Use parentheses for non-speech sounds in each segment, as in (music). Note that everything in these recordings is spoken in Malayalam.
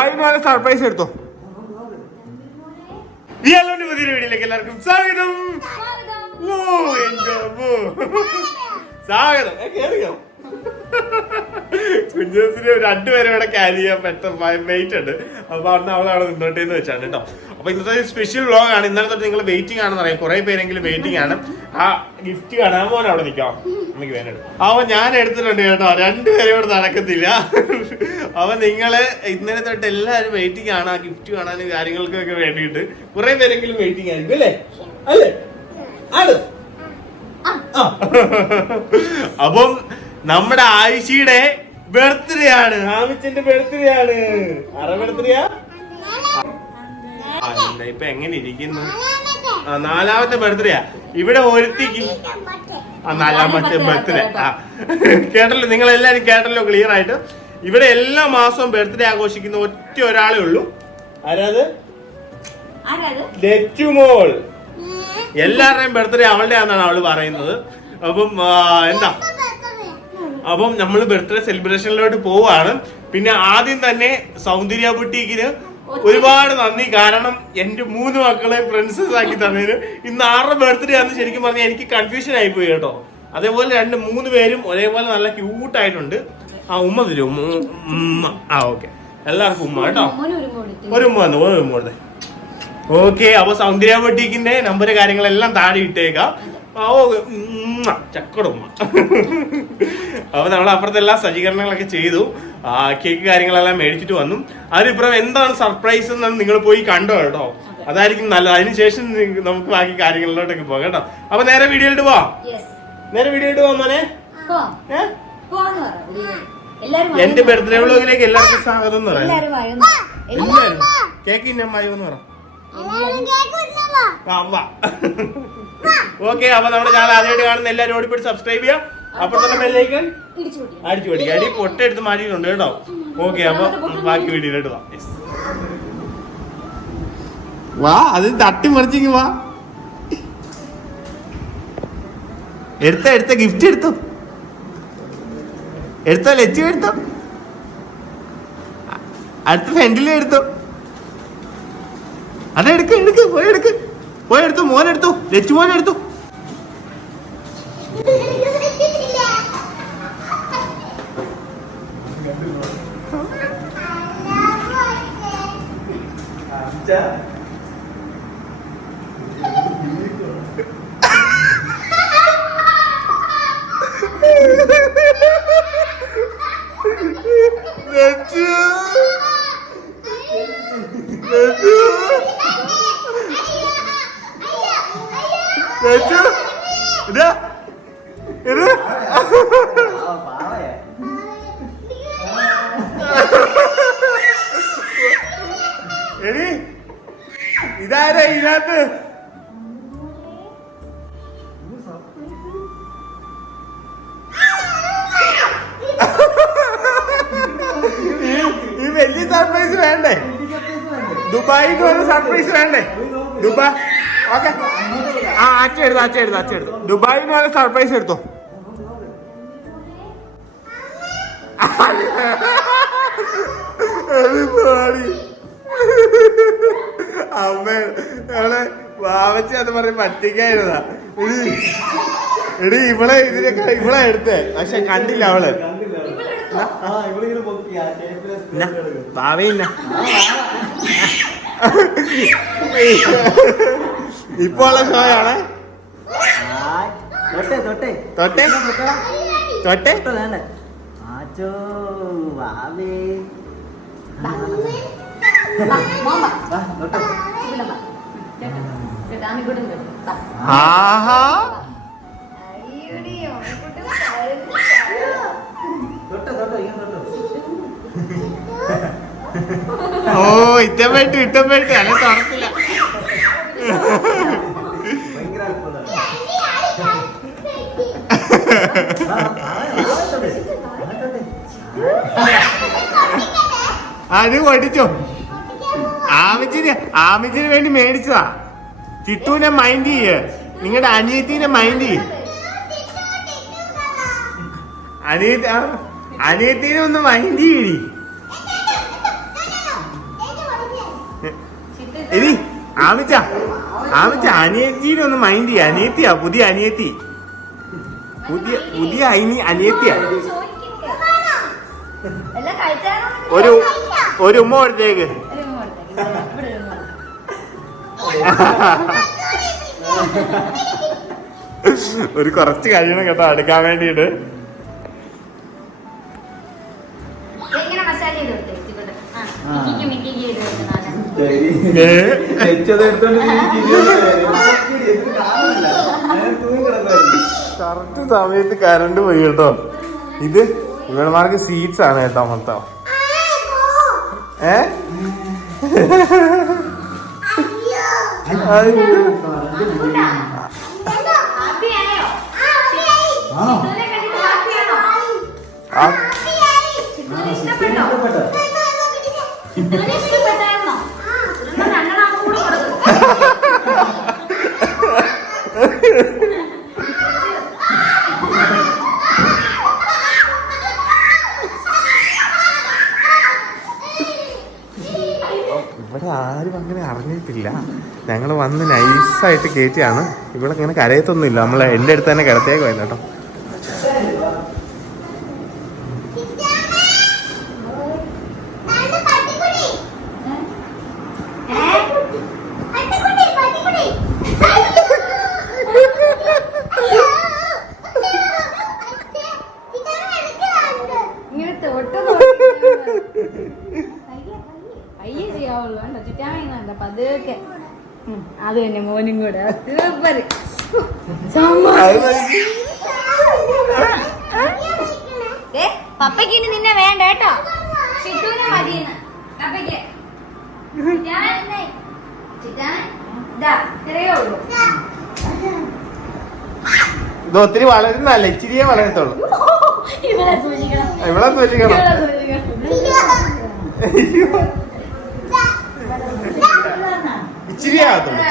അതിന് സർപ്രൈസ് എടുത്തോ? ഇയാളുടെ പുതിയ വീഡിയോയിലേക്ക് എല്ലാവർക്കും സ്വാഗതം. ഓ എന്റെ. സ്വാഗതം. കേറിയോ? കുഞ്ഞൂസിന് രണ്ടുപേരെ ഇവിടെ ക്യാരി ചെയ്യാൻ പെട്ടെന്ന് വെയിറ്റ് ഉണ്ട്. അപ്പൊ അന്ന് അവളവിടെ നിന്നോട്ടേന്ന് വെച്ചാണ് കേട്ടോ. അപ്പൊ ഇന്നത്തെ സ്പെഷ്യൽ വ്ളോഗ് ആണ്. ഇന്നലെ തൊട്ട് നിങ്ങൾ വെയിറ്റിംഗ് ആണെന്ന് അറിയാം. കുറെ പേരെങ്കിലും വെയിറ്റിംഗ് ആണ്. ആ ഗിഫ്റ്റ് കാണാൻ മോൻ അവിടെ നിൽക്കാം. നമുക്ക് വേണം അവൻ ഞാൻ എടുത്തിട്ടുണ്ട് കേട്ടോ. രണ്ടുപേരും ഇവിടെ നടക്കത്തില്ല. അപ്പൊ നിങ്ങൾ ഇന്നലെ തൊട്ട് എല്ലാവരും വെയിറ്റിംഗ് ആണ്. ആ ഗിഫ്റ്റ് കാണാനും കാര്യങ്ങൾക്കൊക്കെ വേണ്ടിയിട്ട് കുറെ പേരെങ്കിലും വെയിറ്റിംഗ് ആയിരിക്കും അല്ലേ? അല്ലേ. അപ്പം നമ്മുടെ ആയിഷിയുടെ ബർത്ത്ഡേ ആണ്. ആമിച്ചന്റെ ബർത്ത്ഡേ ആണ്. ആരാ ബർത്ത്ഡേയാ ഇപ്പൊ എങ്ങനെ ഇരിക്കുന്നു? ആ നാലാമത്തെ ബർത്ത്ഡേയാ. ഇവിടെ ഒരുത്തിക്ക് ആ നാലാമത്തെ ബർത്ത്ഡേ. ആ. കേട്ടല്ലോ നിങ്ങൾ എല്ലാരും കേട്ടല്ലോ ക്ലിയർ ആയിട്ട്. ഇവിടെ എല്ലാ മാസവും ബർത്ത്ഡേ ആഘോഷിക്കുന്ന ഒറ്റ ഒരാളേ ഉള്ളൂ. ആരാത്? ആരാത്? ലച്ചുമോൾ എല്ലാവരുടെയും ബർത്ത്ഡേ അവളുടെ ആണെന്നാണ് അവൾ പറയുന്നത്. അപ്പം എന്താ? അപ്പം നമ്മൾ ബർത്ത്ഡേ സെലിബ്രേഷനിലോട്ട് പോവാണ്. പിന്നെ ആദ്യം തന്നെ സൗന്ദര്യ ബുട്ടീക്കിന് ഒരുപാട് നന്ദി. കാരണം എന്റെ മൂന്ന് മക്കളെ പ്രിൻസസ് ആക്കി തന്നതിന് ഇന്ന് ആരുടെ ബർത്ത്ഡേ ആണെന്ന് ശരിക്കും പറഞ്ഞാൽ എനിക്ക് കൺഫ്യൂഷൻ ആയി പോയി കേട്ടോ. അതേപോലെ രണ്ട് മൂന്ന് പേരും ഒരേപോലെ നല്ല ക്യൂട്ട് ആയിട്ടുണ്ട്. ആ ഉമ്മ തരും ഉമ്മ, ആ ഓക്കെ എല്ലാവർക്കും ഉമ്മ കേട്ടോ. ഒരു ഉമ്മ വന്നു ഒരു ഉമ്മ കൊടുത്തേ. ഓക്കെ അപ്പൊ സൗന്ദര്യ ബട്ടീക്കിന്റെ നമ്പർ കാര്യങ്ങളെല്ലാം താഴെ ഇട്ടേക്കാം. ചക്കടുമ്മ ഓ, ഉമ്മ അപ്പൊ നമ്മൾ അപ്പുറത്തെ എല്ലാ സജ്ജീകരണങ്ങളൊക്കെ ചെയ്തു. കേക്ക് കാര്യങ്ങളെല്ലാം മേടിച്ചിട്ട് വന്നു. അതിനിപ്പുറം എന്താണ് സർപ്രൈസ് എന്ന് നിങ്ങൾ പോയി കണ്ടോ കേട്ടോ. അതായിരിക്കും നല്ലത്. അതിനുശേഷം നമുക്ക് ബാക്കി കാര്യങ്ങളിലോട്ടൊക്കെ പോകാം കേട്ടോ. അപ്പൊ നേരെ വീഡിയോയിട്ട് പോവാം? യെസ് നേരെ വീഡിയോയിട്ട് പോവാം മോനെ? എന്റെ ബർത്ത്ഡേ വ്ളോഗിലേക്ക് എല്ലാവർക്കും സ്വാഗതം എന്ന് പറയാം. എല്ലാവരും കേക്ക് ഇന്നമ്മായി എന്ന് പറ. ഓക്കെ (laughs) അപ്പൊ നമ്മുടെ ചാനൽ ആദ്യമായിട്ട് കാണുന്ന എല്ലാവരും ഓടിപ്പോയി സബ്സ്ക്രൈബ് ചെയ്യാം ഇടിച്ചു പൊട്ടി. അടിച്ചു പഠിക്കുക അടി പൊട്ടെടുത്ത് മാറ്റിയിട്ടുണ്ട് കേട്ടോ. ഓക്കെ അപ്പൊ ബാക്കി വീഡിയോയിലോട്ട് വാ വാ അത് തട്ടി മറിച്ചിങ് വാ. എടുത്ത എടുത്ത ഗിഫ്റ്റ് എടുത്തു. എടുത്തോ ലച്ചു എടുത്തു. അടുത്ത ഫ്രണ്ടിലും എടുത്തു. അതെടുക്ക് എടുക്ക് പോയെടുക്ക് പോയെടുത്തു മോനെടുത്തു എടുത്തു മോൻ എടുത്തു ലച്ചു മോൻ എടുത്തു ലച്ചു ലച്ചു ലച്ചു ഇതാ ഇത് എടി ഇതാരാ ഇതിനകത്ത്. ഈ- വലിയ സർപ്രൈസ് വേണ്ടേ? ദുബായിക്ക് ഒരു സർപ്രൈസ് വേണ്ടേ? Dubai okay. ആ അച്ഛ എടുത്തു അച്ഛ എടുത്തു അച്ഛ എടുത്തു. ദുബായിന്ന് ഒരു സർപ്രൈസ് എടുത്തോ. (laughs) പാടി അമ്മ അവളെ വാവച്ച അത് പറയും പറ്റിക്കായിരുന്നാ എടി ഇവളെ ഇതിനൊക്കെ ഇവളെ എടുത്തേ. പക്ഷെ കണ്ടില്ല അവൾ. ഭാവി ഇന്ന. ഇപ്പൊ ഉള്ള ഷോ ആണ് തൊട്ടെ തൊട്ടെ. തൊട്ടെ? തൊട്ടെ? ആച്ചോ വാവേ. ആഹാ. അയ്യോടി, ആമിക്കൂട്ടൻ കരഞ്ഞു. തൊട്ടെ തൊട്ടെ ഇങ്ങനെ തൊട്ടോ ഓ ഇറ്റപ്പെട്ട് ഇറ്റപ്പെട്ട് അല്ല തുറക്കില്ല അത് അത്ഭുതമാണ്. ആമിച്ചിന് ആമിച്ചിന് വേണ്ടി മേടിച്ചതാ. ചിട്ടൂനെ മൈൻഡ് ചെയ്യ്. നിങ്ങളുടെ അനിയത്തിനെ മൈൻഡ് ചെയ്യ്. അനിയത്തി അനിയത്തിനെ ഒന്ന് മൈൻഡ് ചെയ്യണി എടി ആമിച്ച ആമിച്ച അനിയത്തിനെ ഒന്ന് മൈൻഡ് ചെയ്യ. അനിയത്തിയാ പുതിയ അനിയത്തി. പുതിയ പുതിയ അനി അനിയത്തിയാ. ഒരു ഒരു ഉമ്മ കൊടുത്തേക്ക്. (laughs) ഒരു കുറച്ച് കഴിയണം കേട്ടോ അടുക്കാൻ വേണ്ടിയിട്ട്. ഏ? കറക്റ്റ് സമയത്ത് കരണ്ട് പോയി കേട്ടോ. ഇത് ഇവന്മാർക്ക് സീറ്റ്സ് ആണ് കേട്ടോ മൊത്തം. ഏ? ഹാപ്പി ഇവിടെ ആരും അങ്ങനെ അറിഞ്ഞിട്ടില്ല. ഞങ്ങൾ വന്ന് നൈസായിട്ട് കയറ്റിയാണ് ഇവിടെ ഇങ്ങനെ കരയത്തൊന്നുമില്ല. നമ്മൾ എന്റെ അടുത്ത് തന്നെ കിടത്തേക്കുമായിരുന്നു കേട്ടോ ഇങ്ങനെ തൊട്ട് പയ്യെ ചെയ്യാവുള്ളൂ കണ്ടോ ചുറ്റാമ പതുക്കെ ഉം, അത് തന്നെ മോനും കൂടെ സൂപ്പർ പപ്പയ്ക്ക് ഇനി നിന്നെ വേണ്ട കേട്ടോ ചിറ്റൂനെ മതിയെന്ന് പപ്പയ്ക്ക് ചിറ്റാനെ, ചിറ്റാനെ, ഇതാ, ഒത്തിരി വളരുന്നല്ല ഇച്ചിരിയെ വളരത്തുള്ളൂ. ഇവളെ സൂക്ഷിക്കണം. ഇവിടെ സൂക്ഷിക്കണം. ആകത്തുള്ളൂ.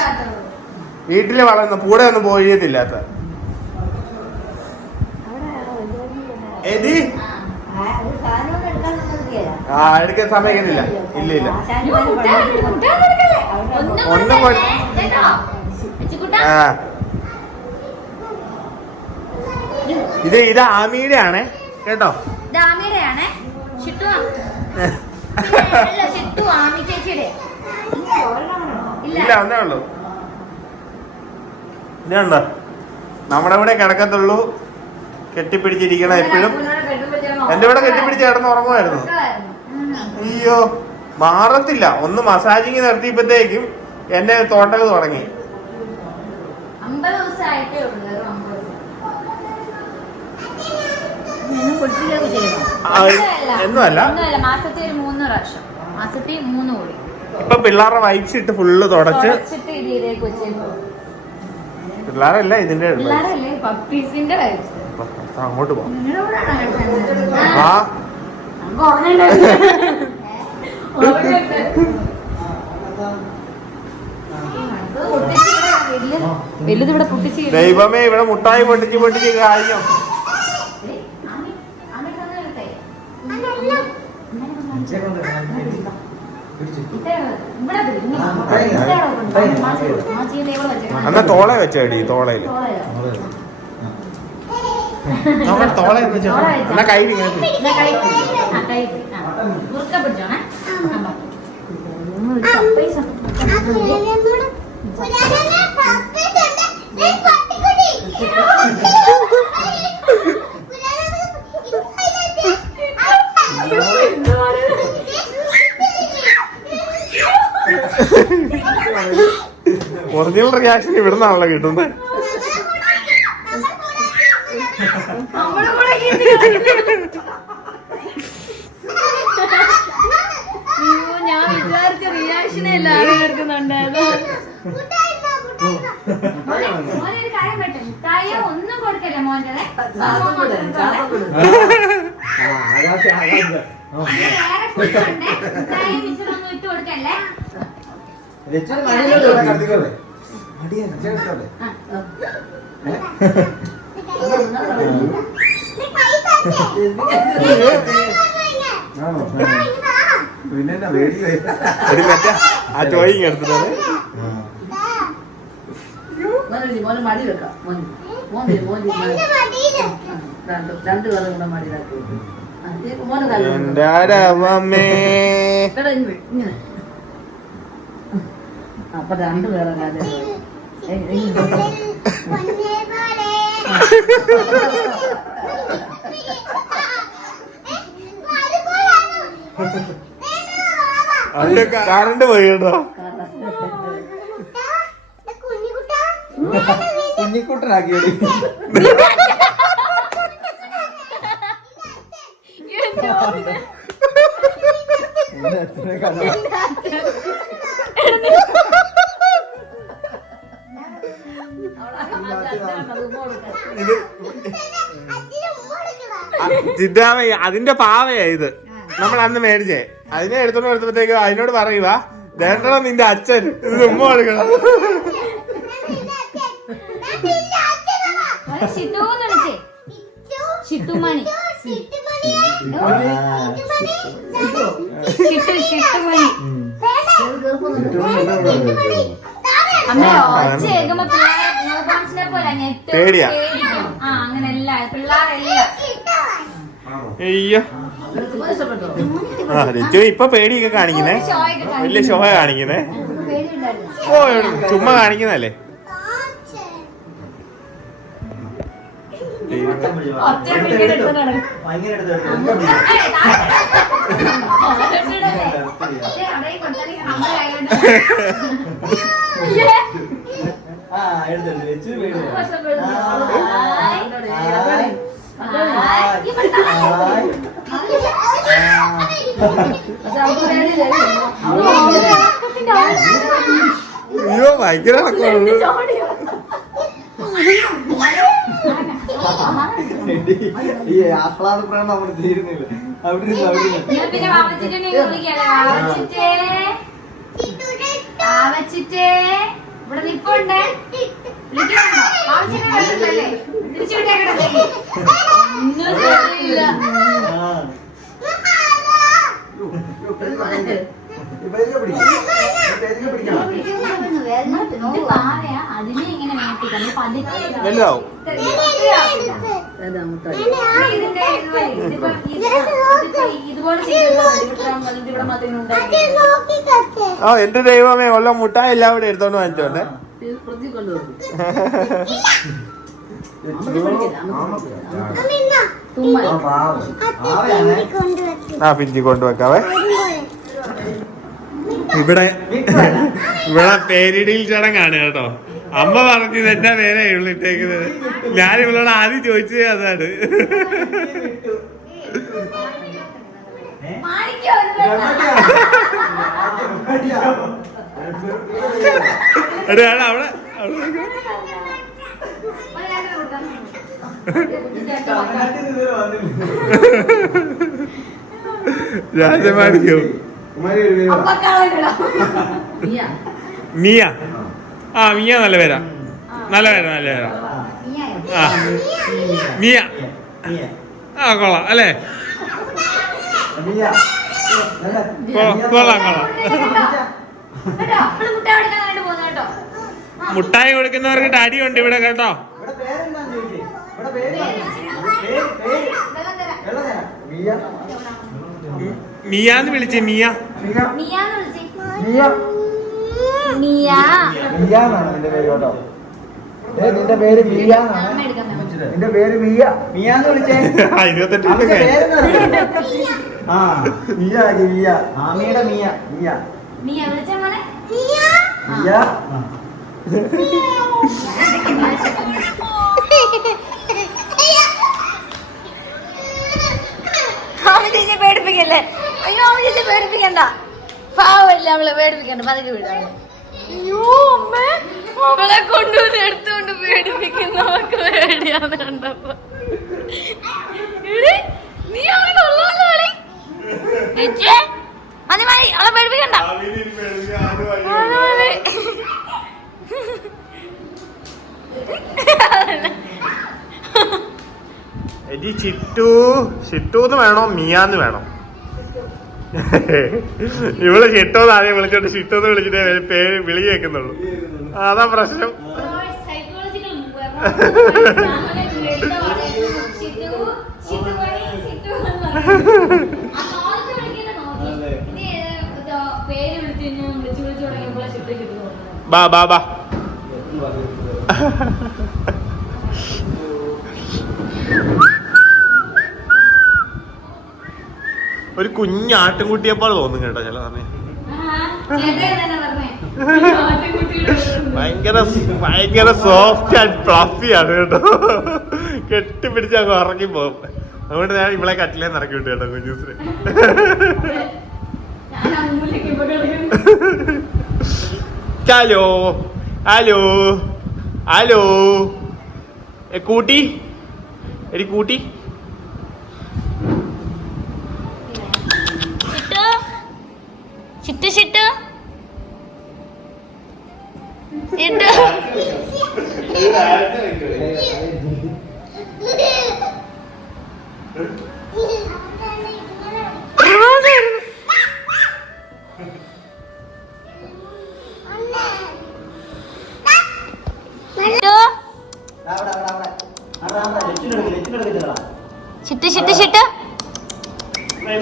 വളർന്ന പൂടെ ഒന്നും പോയത്തില്ലാത്ത എതി ആ എടുക്കാൻ സമ്മതിക്കുന്നില്ല ഇല്ല ഇല്ല. ഒന്നും ഇത് ഇത് ആമിയുടെ ആണേ കേട്ടോ? ഇല്ല ഒന്നേ ഉള്ളൂ. ഇതുണ്ടോ നമ്മുടെ ഇവിടെ കിടക്കത്തുള്ളൂ. കെട്ടിപ്പിടിച്ചിരിക്കണം എപ്പോഴും. എന്റെ ഇവിടെ കെട്ടിപ്പിടിച്ച് കിടന്ന് ഉറങ്ങുമായിരുന്നു. അയ്യോ മാറത്തില്ല. ഒന്ന് മസാജിങ് നടത്തിയപ്പോഴത്തേക്കും എന്നെ തോട്ടൽ തുടങ്ങി. എന്നല്ല ഇപ്പൊ പിള്ളേരെ വായിച്ചിട്ട് ഇട്ട് ഫുള്ള് തുടച്ച്. പിള്ളേരല്ല ഇതിന്റെ അങ്ങോട്ട് പോവാം ആ. പൊട്ടിച്ച് ദൈവമേ ഇവിടെ മുട്ടായി പൊട്ടിച്ച് പൊട്ടിച്ച് കാര്യം. അന്ന തോളെ വെച്ചേടി തോളയിൽ തോളെ എന്നാ കയ്യിൽ ഇങ്ങനെ. ഒറിജിനൽ റിയാക്ഷൻ ഇവിടെ നിന്നാണല്ലോ കിട്ടുന്നത് അയ്യോ ഞാൻ റിയാക്ഷൻ എല്ലാവരും മുട്ടായോ ഒന്നും കൊടുക്കല്ലേ മിച്ചറൊന്നും ഇട്ട് കൊടുക്കല്ലേ? പിന്നെ മറ്റേ ആ ടോയിങ് എടുത്തിട്ടാണ്. എന്റെ ആ, അപ്പൊ രണ്ട് പേരെ കാൽ വെക്ക്. ഏയ്, ഏയ്, ഇങ്ങോട്ട്. കറണ്ട് പോയി കേട്ടോ കുഞ്ഞിക്കുട്ടനാക്കിയത് അതിന്റെ പാവയാ ഇത്. നമ്മൾ അന്ന് മേടിച്ചേ. അതിനെ എടുത്തോണ്ട് എടുത്തപ്പോഴത്തേക്ക് അതിനോട് പറയുക ദേണ്ടണം നിന്റെ അച്ഛൻ. ഇത് ഉമ്മ കൊടുക്കണം ഷിട്ടുമണി. ഷിട്ടു ഷിട്ടുമണി. അമ്മ ഒച്ച കേൾക്കുമ്പോ പിള്ളേരെ ന്യൂബോൺസിനെ പോലെ ഞെട്ടും, പേടിയാ. പേടിക്കും. ആ അങ്ങനെ എല്ലാം പിള്ളേരെല്ലാം. അയ്യോ. ആ രച്ചു ഇപ്പൊ പേടിയൊക്കെ കാണിക്കുന്നേ. വലിയ ഷോ കാണിക്കുന്നേ ഓ ചുമ്മ കാണിക്കുന്നല്ലേ ആ പിടിക്കാൻ എടുത്ത് നടക്കും. എടുത്ത് ഏയ്, താഴെ. ഓടിച്ചിടല്ലേ? പക്ഷേ അവിടെ ഈ കൊട്ടലി നമ്മുടെ കൈകൊണ്ട് ആ എടുത്തെടുത്ത് അയ്യോ ഭയങ്കര ഇളക്കമാണ്. ചോടിയോ? ഈ ആഹ്ലാദ പ്രകടനം നമ്മൾ തീരുന്നില്ല അവിടെ ഇരുന്ന് അവിടെ ഇരുന്ന് ഇവിടെ നിപ്പുണ്ട് വിളിക്കണോ വാവച്ചിട്ടേ വന്നിട്ടല്ലേ തിരിച്ചു വിട്ടേക്കണല്ലേ ഒന്നും പാവയാ അതിനെ ഇങ്ങനെ മേപ്പിക്കണം പതുക്കെ ആ എന്റെ ദൈവമേ ഉള്ള മുട്ടായി എല്ലാവരും എടുത്തോണ്ട് വാങ്ങിച്ചോണ്ടേ. ആ പിഞ്ചി കൊണ്ടുവെക്കാവേ ഇവിടെ ഇവിടെ പേരിടിയിൽ ചടങ്ങാണ് കേട്ടോ അമ്മ പറഞ്ഞത് എന്റെ പേരെ ഉള്ളിട്ടേക്കുന്നത് ഞാൻ ഇവളോട് ആദ്യം ചോദിച്ചത് അതാണ്. അവിടെ അവിടെ. രാജമാണിക്കോ മിയ. ആ മിയ നല്ല പേരാ നല്ല പേരാ നല്ല പേരാ ആ മിയ മിയ. ആ കൊള്ളാം അല്ലേ. കൊള്ളാം കൊള്ളാം മുട്ടായി കൊടുക്കുന്നവർക്ക് അടിയുണ്ട് ഇവിടെ കേട്ടോ. മിയ. മിയാന്ന് വിളിച്ചേ മിയ മിയ. മിയ. മിയ മിയ എന്നാണ് നിന്റെ പേര് കേട്ടോ. ഏ, നിന്റെ പേര് മിയ എന്നാണ്. നിന്റെ പേര് മിയ. എന്ന് വിളിച്ചേ? അവന്റെ. പേരെന്താ? ആ മിയ ആക്കി മിയ. ആമിയുടെ മിയ മിയ. മിയ വിളിച്ച മോനെ? മിയ. ആ. ആമി ചേച്ചി പേടിപ്പിക്കല്ലേ? അയ്യോ ആമി ചേച്ചി പേടിപ്പിക്കണ്ട. പാവല്ല അവളെ പേടിപ്പിക്കണ്ട. പതുക്കെ അമ്മ അവളെ കൊണ്ടുവന്ന് എടുത്തുകൊണ്ട് പേടിപ്പിക്കുന്നവർക്ക് പേടിയാന്ന് നീ അവളെ. എടി ചിട്ടു ചിറ്റു എന്ന് വേണോ മിയാന്ന് വേണോ? (laughs) ഇവൾ ചിട്ടോന്ന് ആദ്യം വിളിച്ചോണ്ട് ചിട്ടോന്ന് വിളിച്ചിട്ടേ പേര് വിളി കേൾക്കുന്നുള്ളൂ അതാ പ്രശ്നം. ബാ ബാ ബാ. (laughs) ഒരു കുഞ്ഞ് ആട്ടിൻകുട്ടിയെപ്പോൾ തോന്നും കേട്ടോ ചില സമയം. ഭയങ്കര ഭയങ്കര സോഫ്റ്റ് ആൻഡ് ഫ്ലഫി ആണ് കേട്ടോ. കെട്ടിപ്പിടിച്ച് അങ്ങ് ഉറങ്ങി പോകും. അതുകൊണ്ട് ഞാൻ ഇവളെ കട്ടിലേ ഇറക്കി വിട്ടു കേട്ടോ കുഞ്ഞൂസിന്. Hello hello. ഹലോ കൂട്ടി? എടി കൂട്ടി? ചിട്ടു ചിട്ടു. ചിട്ടു ചിട്ട് ചിട്ട് ചിട്ട്.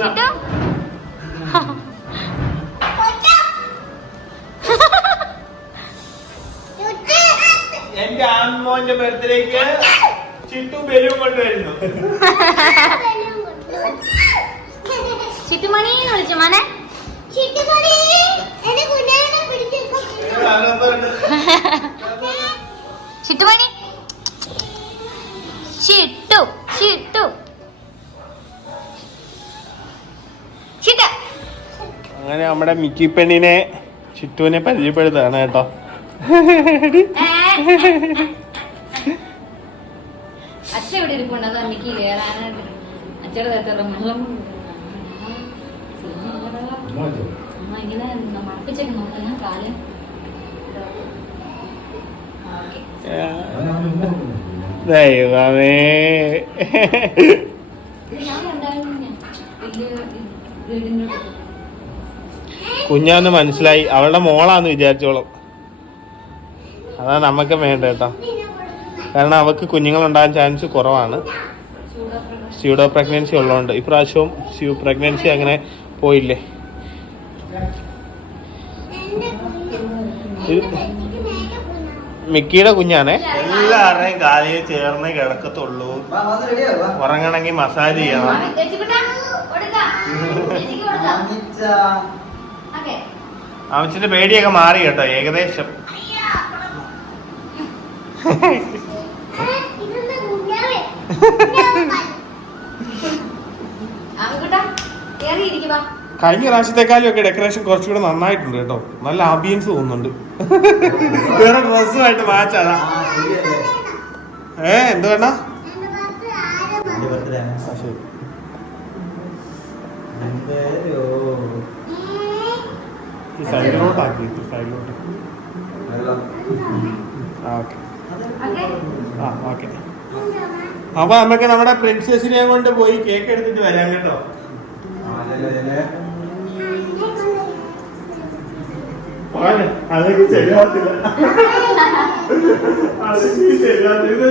ചിട്ടു ബർത്ത്ഡേക്ക് ചിട്ടു ബലൂൺ കൊണ്ടുവരുന്നു. ചിട്ടുമണി വിളിച്ചു മോനെ? ചിട്ടുമണി. ചിട്ടു ചിട്ടു. ചിട്ട. അങ്ങനെ നമ്മുടെ മിക്കി പെണ്ണിനെ ചിട്ടുവിനെ പരിചയപ്പെടുത്താണ് കേട്ടോ. അച്ഛ ഇവിടെ ഇരിപ്പുണ്ട്. അത് അമ്മയ്ക്ക് കയറാനായിട്ട് അച്ഛയുടെ തരത്തിലുള്ള വെള്ളം അമ്മ ഇങ്ങനെ കാലം. ദൈവമേ. കുഞ്ഞാന്ന് മനസ്സിലായി. അവളുടെ മോളാന്ന് വിചാരിച്ചോളും. അതാ നമുക്ക് വേണ്ട കേട്ടോ കാരണം അവൾക്ക് കുഞ്ഞുങ്ങൾ ഉണ്ടാകാൻ ചാൻസ് കുറവാണ്. സ്യൂഡോ പ്രഗ്നൻസി ഉള്ളതുകൊണ്ട്. ഇപ്രാവശ്യവും സ്യൂ പ്രഗ്നൻസി അങ്ങനെ പോയില്ലേ? മിക്കിയുടെ കുഞ്ഞാണേ? എല്ലാവരുടെയും കാലിൽ ചേർന്ന് കിടക്കത്തുള്ളൂ. ഉറങ്ങണമെങ്കിൽ മസാജ് ചെയ്യണം. അമിച്ചിന്റെ പേടിയൊക്കെ മാറി കേട്ടോ. ഏകദേശം. (laughs) കഴിഞ്ഞ പ്രാവശ്യത്തെക്കാളും ഒക്കെ ഡെക്കറേഷൻ കുറച്ചുകൂടെ നന്നായിട്ടുണ്ട് കേട്ടോ. നല്ല ആംബിയൻസ് തോന്നുന്നുണ്ട്. വേറെ ഡ്രസ്സുമായിട്ട് മാച്ച് അതാ? ഏ എന്ത് വേണ്ട? സൈഡിലോട്ട്. ആ ഓക്കെ. ആ ഓക്കെ. അപ്പൊ നമുക്ക് നമ്മുടെ പ്രിൻസസിനെ കൊണ്ട് പോയി കേക്ക് എടുത്തിട്ട് വരാം കേട്ടോ. അതൊക്കെ ശരിയാവത്തില്ല. അതൊക്കെ ശരിയാവത്തില്ല. ഇത്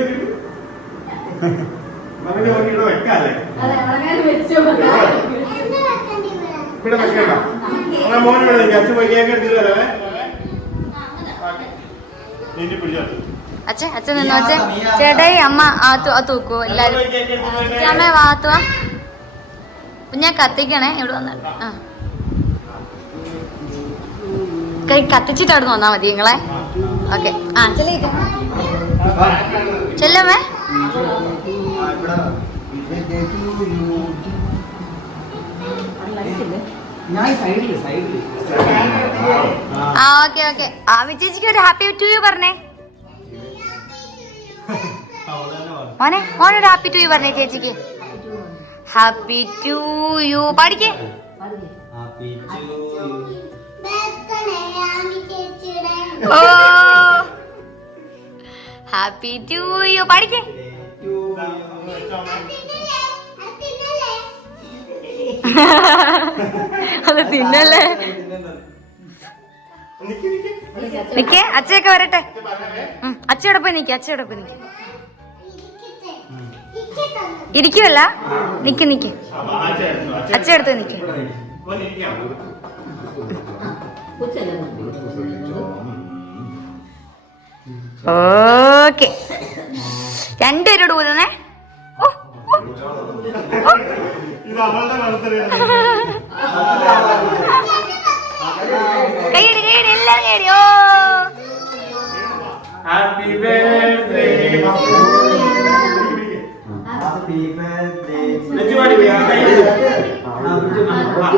നമുക്ക് നോക്കിയിട്ട് വെക്കാല്ലേ? ഇവിടെ വെക്കണ്ട. ആ മോൻ ഇവിടെ നിൽക്കാം അച്ഛൻ പോയി കേക്ക് എടുത്തിട്ട് വരാവേ. പിടിച്ചോ. അച്ഛൻ അച്ഛൻ നിന്ന് അച്ഛൻ ചേട്ടായി അമ്മ ആത്തു തൂക്കൂ എല്ലാരും. അമ്മ വാത്തുവാ ഞാൻ കത്തിക്കണേ ഇവിടെ വന്നു. ആ. കൈ കത്തിച്ചിട്ട് അവിടെ വന്നാ മതി നിങ്ങളെ. ഓക്കെ. ആ. ചെല്ലേ ചെല്ലമ്മേ. ആ, ഓക്കെ ഓക്കെ. ആ വിജയിച്ചിക്ക് ഒരു ഹാപ്പി ടു യു പറഞ്ഞേ. മോനെ മോനൊരു ഹാപ്പി ടു യു പറഞ്ഞേ ചേച്ചിക്ക്. ഹാപ്പി ടു യു പാടിക്കേ. ഹാപ്പി ടു ഓ. ഹാപ്പി ടു യു പാടിക്കേ. അത് തിന്നല്ലേ? നിക്ക് അച്ഛയൊക്കെ വരട്ടെ. അച്ഛയോടൊപ്പം നിക്കേ അച്ഛയോടൊപ്പം നിക്ക് അച്ഛയുടെ പോയി നിക്ക്. ഇരിക്കുവല്ല. നിക്ക് നിക്ക്. അച്ഛടുത്ത് നിക്ക്. ഓക്കെ. രണ്ടുപേരോട് ഊതുന്നേ ഓ, ഓ,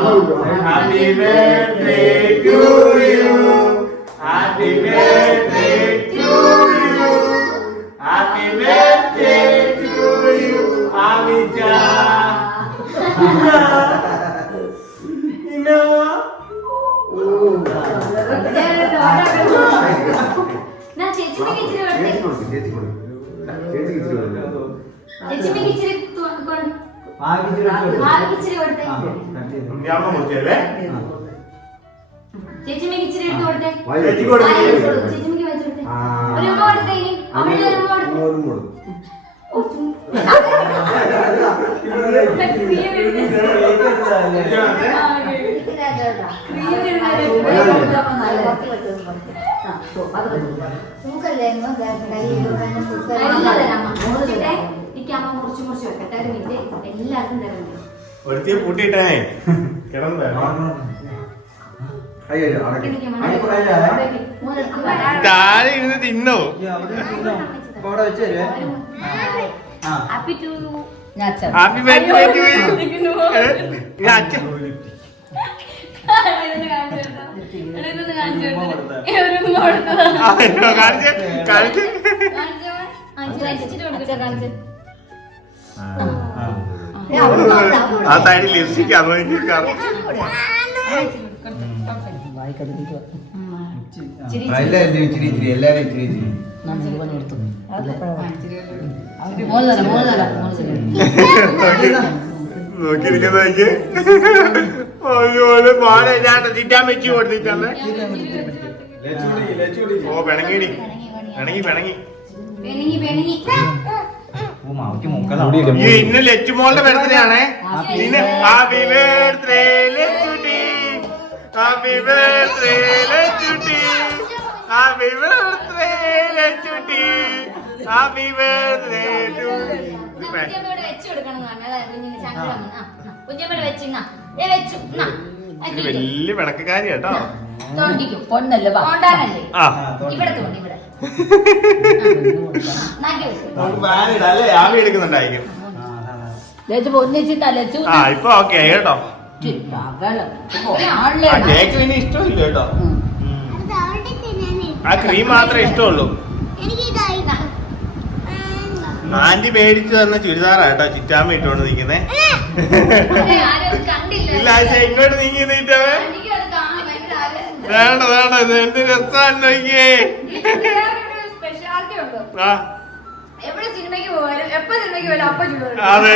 happy birthday to you happy birthday to you happy birthday to you ആമിജ ഇന്നോവ ഞാൻ ചേച്ചിമ്മക്ക് ഇച്ചിരി കൊടുത്തേ ചേച്ചിമ്മക്ക് ഇച്ചിരി തു- കൊണ്ട് ഭാവിക്ക് ഇച്ചിരി കൊടുത്തേ ഞാൻ മുറിച്ചല്ലേ ചേച്ചിമ്മക്ക് ഇച്ചിരി എടുത്ത് കൊടുത്തേ. ചേച്ചിമ്മക്ക് വെച്ച് കൊടുത്തേ ഒരു ഉമ്മ കൊടുത്തേ ഇനി. അവളുടെ ഒരു ഉമ്മ കൊടുത്തേ ഓ, ചും. ക്രീം ഇടുന്ന- ആ, ക്രീം ഇടുന്ന എല്ലാം തരാം അമ്മ. മുറിച്ചിട്ടേ എനിക്ക് അമ്മ മുറിച്ച് മുറിച്ച് വെക്കട്ടെ ഒരു മിനിറ്റ് എല്ലാവർക്കും തരുന്നുണ്ട് ഒരുത്തിയെ പൂട്ടിയിട്ടേ കിടന്നു താഴെ ഇരുന്ന് തിന്നോ. ഹാപ്പി ബർത്ത്ഡേ ടു യു അച്ഛൻ. അയ്യോ, കാണിച്ച് കാണിച്ച്. ആ. സൈഡിൽ ലിപ്സ്റ്റിക് ആണോ എനിക്ക് കാണാം എല്ലാവരും ഇച്ചിരി ഇച്ചിരി എല്ലാവരും ഇച്ചിരി ഇച്ചിരി. മോൾ തരാം മോൾ തരാം മോൾ തരാം. നോക്കിയിരിക്കുന്ന എനിക്ക് ഓരോ പാടെ ഞാൻ തിറ്റാൻ വെച്ച് കൊടുത്തിട്ടല്ലേ ഓ പിണങ്ങിടി പിണങ്ങി പിണങ്ങി. ഇന്ന് ലച്ചുമോളുടെ ബർത്ത്ഡേ ആണേ ഇന്ന് happy birthday Lachutti happy birthday Lachutti happy birthday Lachutti happy birthday to. വലിയ പിണക്കക്കാരി കേട്ടോ തോണ്ടിക്കും. പൊന്നല്ലേ ഇവിടെ തോണ്ടി. അല്ലേ? ആവി എടുക്കുന്നുണ്ടായിരിക്കും. ആ ഇപ്പൊ ഓക്കെ കേട്ടോ. ആ കേക്ക് പിന്നെ ഇഷ്ടമില്ല കേട്ടോ. ആ ക്രീം മാത്രമേ ഇഷ്ടമുള്ളൂ. ആന്റി മേടിച്ചു തന്ന ചുരിദാറാ കേട്ടോ ചിറ്റാമ്മ ഇട്ടോണ്ട് നിക്കുന്നേ. ഇല്ല ഇങ്ങോട്ട് നീങ്ങി നീട്ടവേ എനിക്ക് അത് കാണാൻ ഭയങ്കര ആഗ്രഹമുണ്ട്. വേണ്ട വേണ്ട ഇത് എന്ത് രസാന്ന് നോക്കിയേ. ആ. എവിടെ സിനിമയ്ക്ക് എപ്പോ സിനിമയ്ക്ക് പോയാലും അപ്പ അതെ.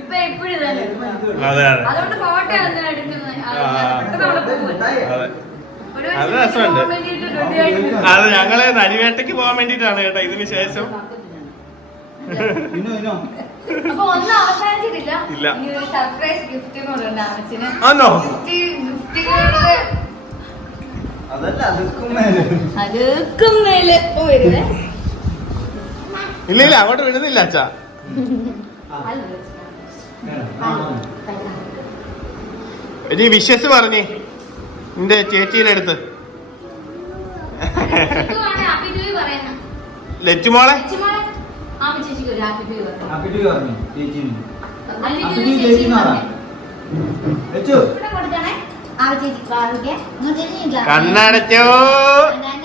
ഇപ്പൊ എപ്പോഴും ഇതല്ലേ അതെ അതെ. അതുകൊണ്ട് ഫോട്ടോ എന്തിനാ എടുക്കുന്നത് ആ. പെട്ടെന്ന് അതെ. ഒരു അത് സിനിമയ്ക്ക് രസമുണ്ട്. അത് ഞങ്ങൾ നരിവേട്ടയ്ക്ക് പോകാൻ വേണ്ടിട്ടാണ് കേട്ടോ ഇതിന് ശേഷം. അപ്പൊ ഒന്നും അവസാനിച്ചിട്ടില്ല. സർപ്രൈസ് ഗിഫ്റ്റ് അമ്മച്ചിന് അതൊക്കെ മേലെ. ഇല്ല ഇല്ല അങ്ങോട്ട് വിടുന്നില്ല അച്ഛാ. ഇനി വിശ്വസ് പറഞ്ഞേ. നിന്റെ ചേച്ചിയുടെ അടുത്ത്. ലച്ചുമോളെ ആമ ചേച്ചിക്ക് ഒരു ഹാപ്പി ടു പറഞ്ഞു ഹാപ്പി ടു പറഞ്ഞു ചേച്ചിന് ഹാപ്പി ഹാപ്പി ടു ടു ചേച്ചി വെച്ചു. കൊടുക്കണേ ആമ ചേച്ചി കണ്ണടച്ചോ. ഞാൻ